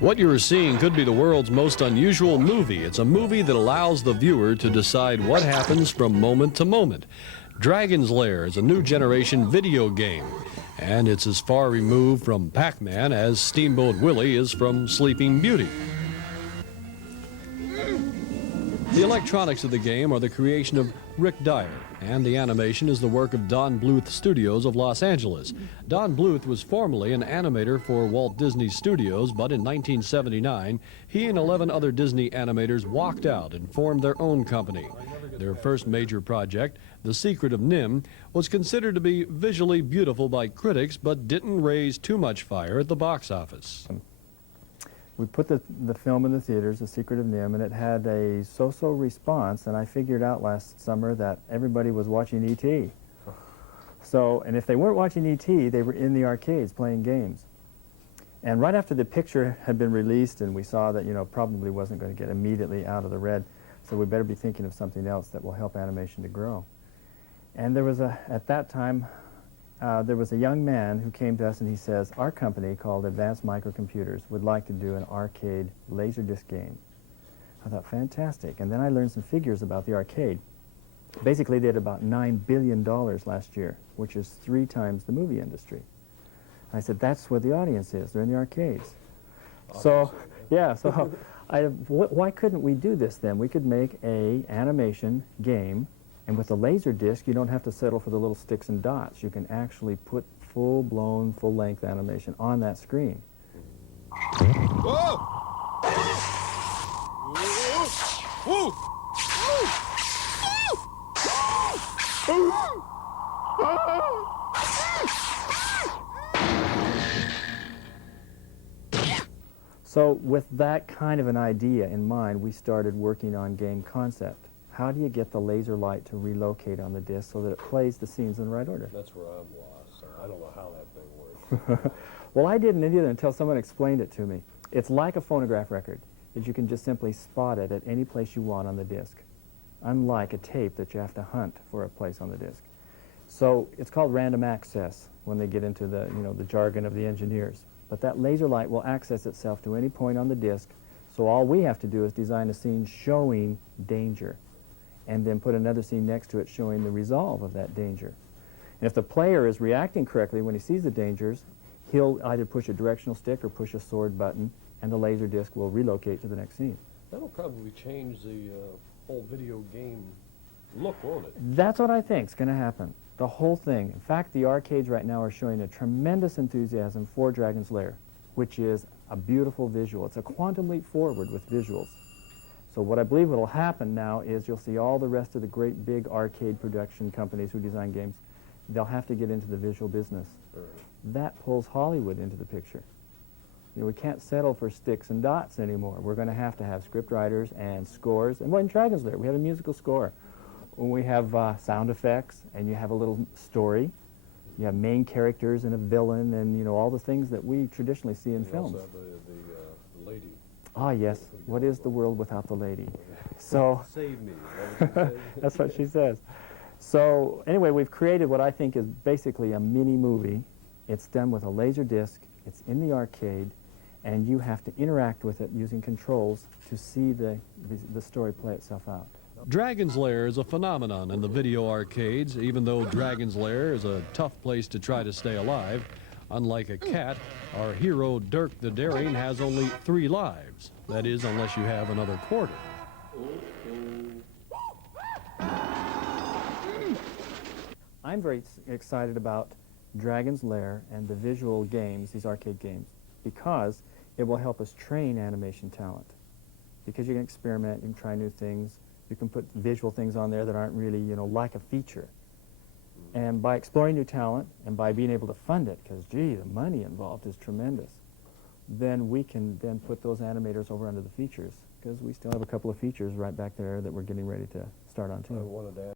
What you're seeing could be the world's most unusual movie. It's a movie that allows the viewer to decide what happens from moment to moment. Dragon's Lair is a new generation video game, and it's as far removed from Pac-Man as Steamboat Willie is from Sleeping Beauty. The electronics of the game are the creation of Rick Dyer, and the animation is the work of Don Bluth Studios of Los Angeles. Don Bluth was formerly an animator for Walt Disney Studios, but in 1979, he and 11 other Disney animators walked out and formed their own company. Their first major project, The Secret of NIMH, was considered to be visually beautiful by critics, but didn't raise too much fire at the box office. We put the film in the theaters, The Secret of NIMH, and it had a so-so response, and I figured out last summer that everybody was watching E.T. So, and if they weren't watching E.T., they were in the arcades playing games. And right after the picture had been released and we saw that, probably wasn't going to get immediately out of the red, so we better be thinking of something else that will help animation to grow. And there was at that time, there was a young man who came to us and he says, our company called Advanced Microcomputers would like to do an arcade laserdisc game. I thought, fantastic. And then I learned some figures about the arcade. Basically, they had about $9 billion last year, which is 3 times the movie industry. I said, that's where the audience is. They're in the arcades. So, yeah, so why couldn't we do this then? We could make an animation game. And with a laser disc, you don't have to settle for the little sticks and dots. You can actually put full-blown, full-length animation on that screen. Whoa! Whoa! So with that kind of an idea in mind, we started working on game concept. How do you get the laser light to relocate on the disc so that it plays the scenes in the right order? That's where I'm lost. I don't know how that thing works. Well, I didn't either until someone explained it to me. It's like a phonograph record, that you can just simply spot it at any place you want on the disc, unlike a tape that you have to hunt for a place on the disc. So it's called random access when they get into the, the jargon of the engineers. But that laser light will access itself to any point on the disc, so all we have to do is design a scene showing danger, and then put another scene next to it showing the resolve of that danger. And if the player is reacting correctly when he sees the dangers, he'll either push a directional stick or push a sword button, and the laser disc will relocate to the next scene. That'll probably change the whole video game look, won't it? That's what I think is going to happen. The whole thing. In fact, the arcades right now are showing a tremendous enthusiasm for Dragon's Lair, which is a beautiful visual. It's a quantum leap forward with visuals. So what I believe will happen now is you'll see all the rest of the great big arcade production companies who design games, they'll have to get into the visual business. That pulls Hollywood into the picture. We can't settle for sticks and dots anymore. We're going to have script writers and scores. And in Dragon's Lair, we have a musical score. We have sound effects, and you have a little story. You have main characters and a villain and, all the things that we traditionally see in films. Also have the lady. Ah, yes. What is the world without the lady? So Save me. that's what she says. So anyway, we've created what I think is basically a mini movie. It's done with a laser disc. It's in the arcade, and you have to interact with it using controls to see the story play itself out. Dragon's Lair is a phenomenon in the video arcades, even though Dragon's Lair is a tough place to try to stay alive. Unlike a cat, our hero Dirk the Daring has only 3 lives. That is, unless you have another quarter. I'm very excited about Dragon's Lair and the visual games, these arcade games, because it will help us train animation talent. Because you can experiment, you can try new things, you can put visual things on there that aren't really, like a feature. And by exploring new talent and by being able to fund it, because, gee, the money involved is tremendous, then we can then put those animators over under the features, because we still have a couple of features right back there that we're getting ready to start on, too. I wanted to ask